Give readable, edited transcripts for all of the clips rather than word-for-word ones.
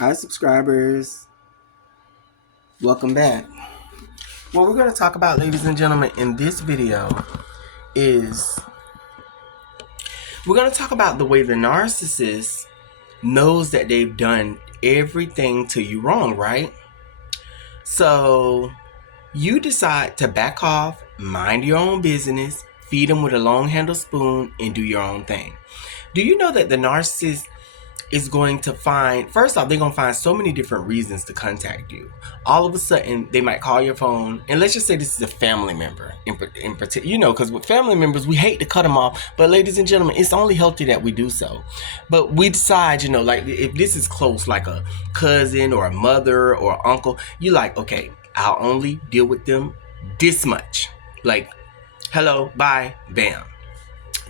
Hi, subscribers. Welcome back. What we're going to talk about, ladies and gentlemen, in this video is we're going to talk about the way the narcissist knows that they've done everything to you wrong, right? So you decide to back off, mind your own business, feed them with a long handled spoon, and do your own thing. Do you know that the narcissist is going to find, first off, they're going to find so many different reasons to contact you. All of a sudden, they might call your phone, and let's just say this is a family member in particular, because with family members, we hate to cut them off, but ladies and gentlemen, it's only healthy that we do so. But we decide, like if this is close, like a cousin or a mother or uncle, you like, okay, I'll only deal with them this much. Like, hello, bye, bam.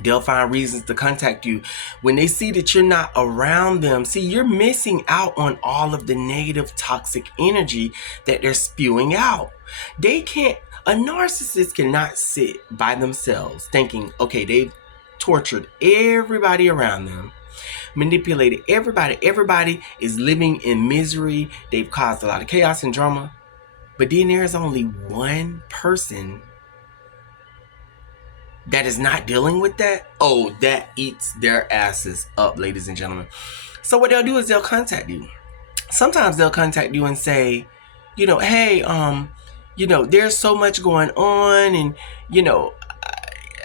They'll find reasons to contact you when they see that you're not around them. See, you're missing out on all of the negative, toxic energy that they're spewing out. A narcissist cannot sit by themselves thinking, okay, they've tortured everybody around them, manipulated everybody. Everybody is living in misery. They've caused a lot of chaos and drama. But then there's only one person that is not dealing with that. Oh, that eats their asses up, ladies and gentlemen. So what they'll do is they'll contact you. Sometimes they'll contact you and say, hey, there's so much going on, and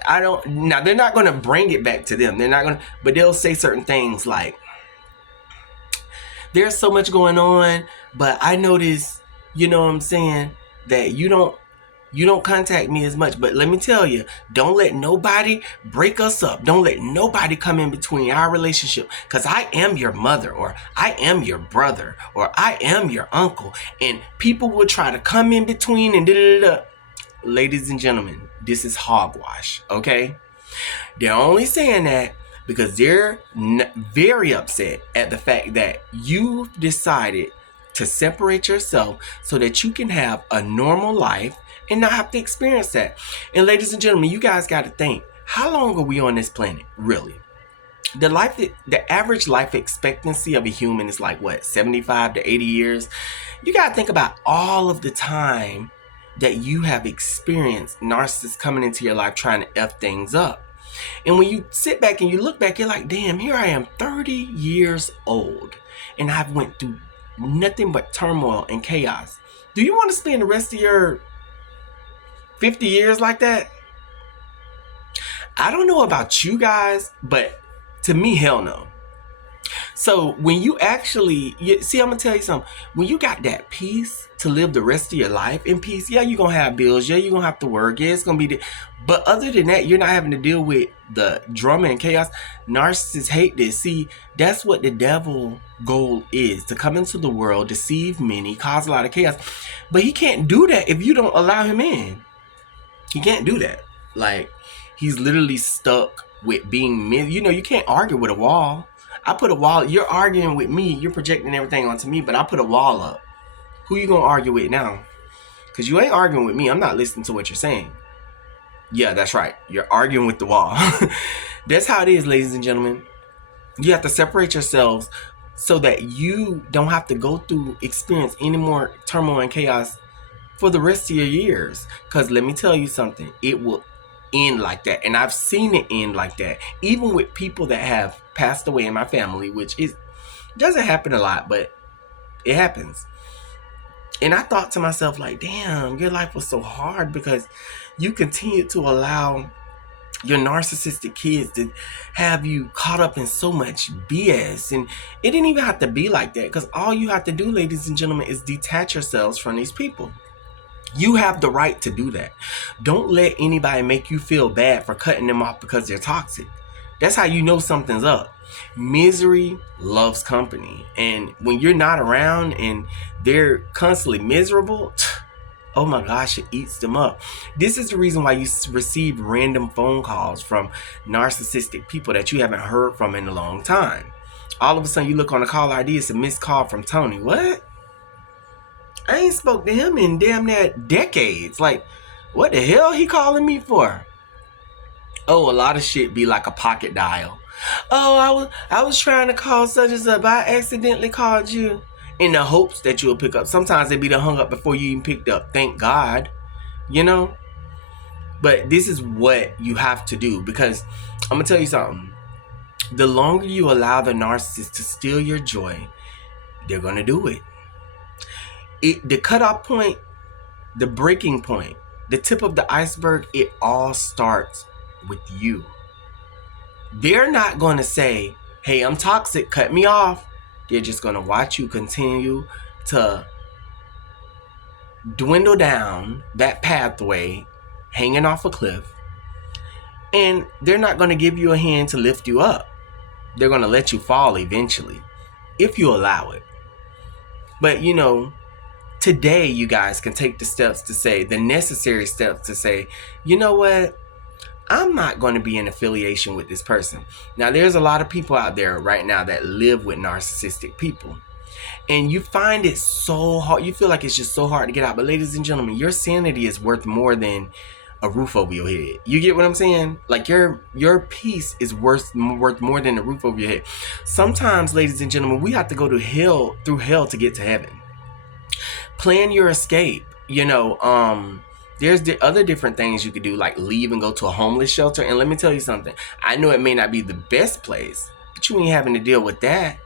I don't. Now they're not going to bring it back to them. They're not going to, but they'll say certain things like, there's so much going on, but I notice, what I'm saying, that you don't contact me as much. But let me tell you, don't let nobody break us up. Don't let nobody come in between our relationship, because I am your mother, or I am your brother, or I am your uncle, and people will try to come in between and da-da-da-da. Ladies and gentlemen, this is hogwash, okay? They're only saying that because they're very upset at the fact that you've decided to separate yourself so that you can have a normal life and not have to experience that. And ladies and gentlemen, you guys got to think, how long are we on this planet, really? The average life expectancy of a human is like, what, 75 to 80 years? You got to think about all of the time that you have experienced narcissists coming into your life trying to F things up. And when you sit back and you look back, you're like, damn, here I am 30 years old, and I've went through nothing but turmoil and chaos. Do you want to spend the rest of your 50 years like that? I don't know about you guys, but to me, hell no. So when you actually, see, I'm going to tell you something. When you got that peace to live the rest of your life in peace, yeah, you're going to have bills. Yeah, you're going to have to work. Yeah, it's going to be, but other than that, you're not having to deal with the drama and chaos. Narcissists hate this. See, that's what the devil goal is, to come into the world, deceive many, cause a lot of chaos. But he can't do that if you don't allow him in. He can't do that. Like, he's literally stuck with being, you can't argue with a wall. I put a wall, you're arguing with me, you're projecting everything onto me, but I put a wall up. Who you gonna argue with now? Because you ain't arguing with me, I'm not listening to what you're saying. Yeah, that's right, you're arguing with the wall. That's how it is, ladies and gentlemen. You have to separate yourselves so that you don't have to go through, experience any more turmoil and chaos for the rest of your years. Because let me tell you something, it will end like that. And I've seen it end like that, even with people that have passed away in my family, which doesn't happen a lot, but it happens. And I thought to myself, like, damn, your life was so hard because you continued to allow your narcissistic kids to have you caught up in so much BS. And it didn't even have to be like that, because all you have to do, ladies and gentlemen, is detach yourselves from these people. You have the right to do that. Don't let anybody make you feel bad for cutting them off because they're toxic. That's how you know something's up. Misery loves company. And when you're not around and they're constantly miserable, oh my gosh, it eats them up. This is the reason why you receive random phone calls from narcissistic people that you haven't heard from in a long time. All of a sudden you look on the call ID, it's a missed call from Tony. What? I ain't spoke to him in damn near decades. Like, what the hell he calling me for? Oh, a lot of shit be like a pocket dial. Oh, I was trying to call such and such, but I accidentally called you. in the hopes that you'll pick up. Sometimes they be done hung up before you even picked up. Thank God, you know. But this is what you have to do, because I'm gonna tell you something. The longer you allow the narcissist to steal your joy, they're gonna do it. The cutoff point, the breaking point, the tip of the iceberg, it all starts with you. They're not gonna say, hey, I'm toxic, cut me off. They're just gonna watch you continue to dwindle down that pathway, hanging off a cliff. And they're not gonna give you a hand to lift you up. They're gonna let you fall eventually, if you allow it. But you know, today you guys can take the steps to say, the necessary steps to say, you know what? I'm not going to be in affiliation with this person. Now, there's a lot of people out there right now that live with narcissistic people. And you find it so hard. You feel like it's just so hard to get out. But ladies and gentlemen, your sanity is worth more than a roof over your head. You get what I'm saying? Like your peace is worth more than a roof over your head. Sometimes, ladies and gentlemen, we have to go through hell to get to heaven. Plan your escape. You know, there's the other different things you could do, like leave and go to a homeless shelter. And let me tell you something. I know it may not be the best place, but you ain't having to deal with that.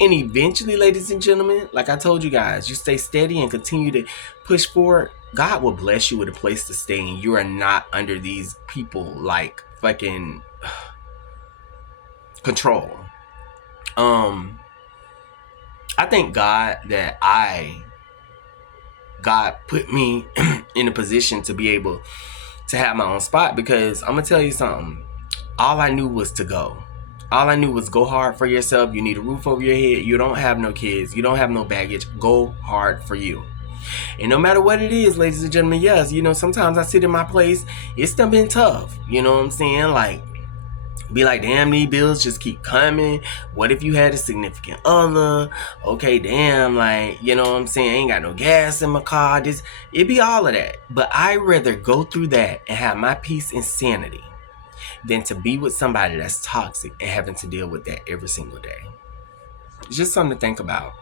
And eventually, ladies and gentlemen, like I told you guys, you stay steady and continue to push forward. God will bless you with a place to stay, and you are not under these people like fucking control. I thank God that God put me in a position to be able to have my own spot, because I'm gonna tell you something. All I knew was to go. All I knew was go hard for yourself. You need a roof over your head. You don't have no kids. You don't have no baggage. Go hard for you. And no matter what it is, ladies and gentlemen, yes, you know, sometimes I sit in my place. It's done been tough. You know what I'm saying? Like, be like, damn, these bills just keep coming. What if you had a significant other? Okay, damn, like, you know what I'm saying? I ain't got no gas in my car. It be all of that. But I'd rather go through that and have my peace and sanity than to be with somebody that's toxic and having to deal with that every single day. It's just something to think about.